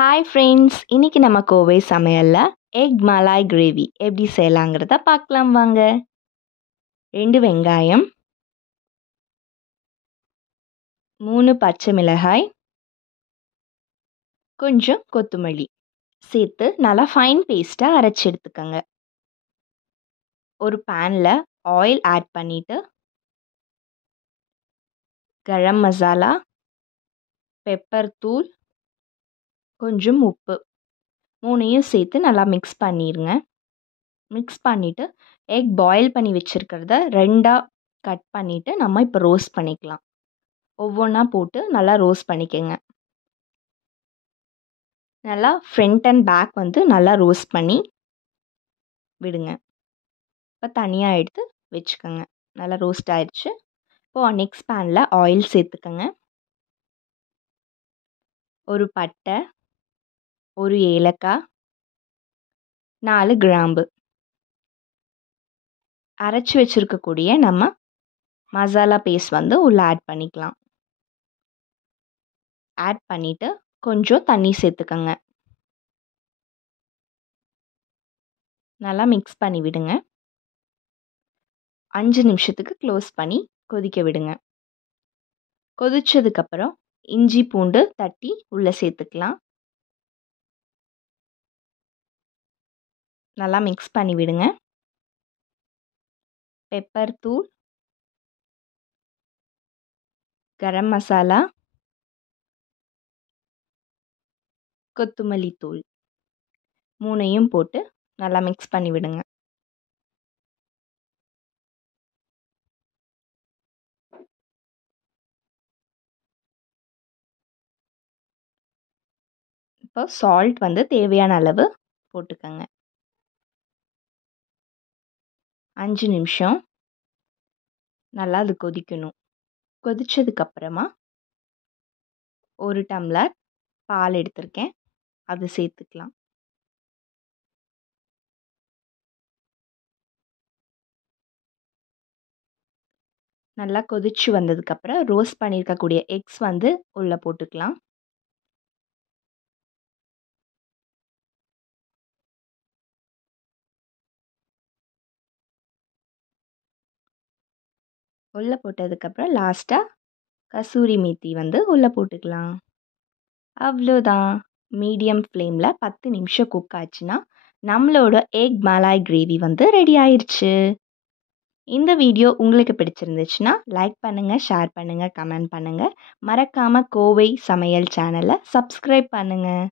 Hi friends, இன்னைக்கு நம்ம கோவை சமையல்ல எக் மலாய் கிரேவி எப்படி செய்யலாங்கிறத பார்க்கலாம் வாங்க. 2 வெங்காயம், 3 பச்சை மிளகாய், கொஞ்சம் கொத்தமல்லி சேர்த்து நல்லா ஃபைன் பேஸ்ட்டாக அரைச்சி எடுத்துக்கோங்க. ஒரு பேனில் ஆயில் ஆட் பண்ணிவிட்டு கரம் மசாலா, பெப்பர் தூள், கொஞ்சம் உப்பு 3யும் சேர்த்து நல்லா மிக்ஸ் பண்ணிடுங்க. மிக்ஸ் பண்ணிவிட்டு எக் பாயில் பண்ணி வச்சுருக்கிறத 2ஆக கட் பண்ணிவிட்டு நம்ம இப்போ ரோஸ்ட் பண்ணிக்கலாம். ஒவ்வொன்றா போட்டு நல்லா ரோஸ்ட் பண்ணிக்கோங்க. நல்லா ஃப்ரண்ட் அண்ட் பேக் நல்லா ரோஸ்ட் பண்ணி விடுங்க. இப்போ தனியாக எடுத்து வச்சுக்கோங்க. நல்லா ரோஸ்ட் ஆயிடுச்சு. இப்போது நெக்ஸ்ட் பேனில் ஆயில் சேர்த்துக்கோங்க. ஒரு பட்டை, ஒரு ஏலக்காய், 4 கிராம்பு, அரைச்சி வச்சுருக்கக்கூடிய நம்ம மசாலா பேஸ்ட் உள்ளே ஆட் பண்ணிக்கலாம். ஆட் பண்ணிவிட்டு கொஞ்சம் தண்ணி சேர்த்துக்கோங்க. நல்லா மிக்ஸ் பண்ணி விடுங்க. 5 நிமிஷத்துக்கு க்ளோஸ் பண்ணி கொதிக்க விடுங்க. கொதிச்சதுக்கப்புறம் இஞ்சி பூண்டு தட்டி உள்ளே சேர்த்துக்கலாம். நல்லா மிக்ஸ் பண்ணி விடுங்க. பெப்பர் தூள், கரம் மசாலா, கொத்தமல்லி தூள் 3யும் போட்டு நல்லா மிக்ஸ் பண்ணி விடுங்க. இப்போ சால்ட் தேவையான அளவு போட்டுக்கோங்க. 5 நிமிஷம் நல்லா அது கொதிக்கணும். கொதிச்சதுக்கப்புறமா 1 டம்ளர் பால் எடுத்திருக்கேன், அது சேர்த்துக்கலாம். நல்லா கொதிச்சு வந்ததுக்கப்புறம் ரோஸ்ட் பண்ணியிருக்கக்கூடிய எக்ஸ் உள்ளே போட்டுக்கலாம். உள்ளே போட்டதுக்கப்புறம் லாஸ்ட்டாக கசூரி மேத்தி உள்ளே போட்டுக்கலாம். அவ்வளோதான். மீடியம் ஃப்ளேமில் 10 நிமிஷம் குக் ஆச்சுன்னா நம்மளோட எக் மலாய் கிரேவி ரெடி ஆயிடுச்சு. இந்த வீடியோ உங்களுக்கு பிடிச்சிருந்துச்சுன்னா லைக் பண்ணுங்கள், ஷேர் பண்ணுங்கள், கமெண்ட் பண்ணுங்கள். மறக்காமல் கோவை சமையல் சேனலை சப்ஸ்கிரைப் பண்ணுங்கள்.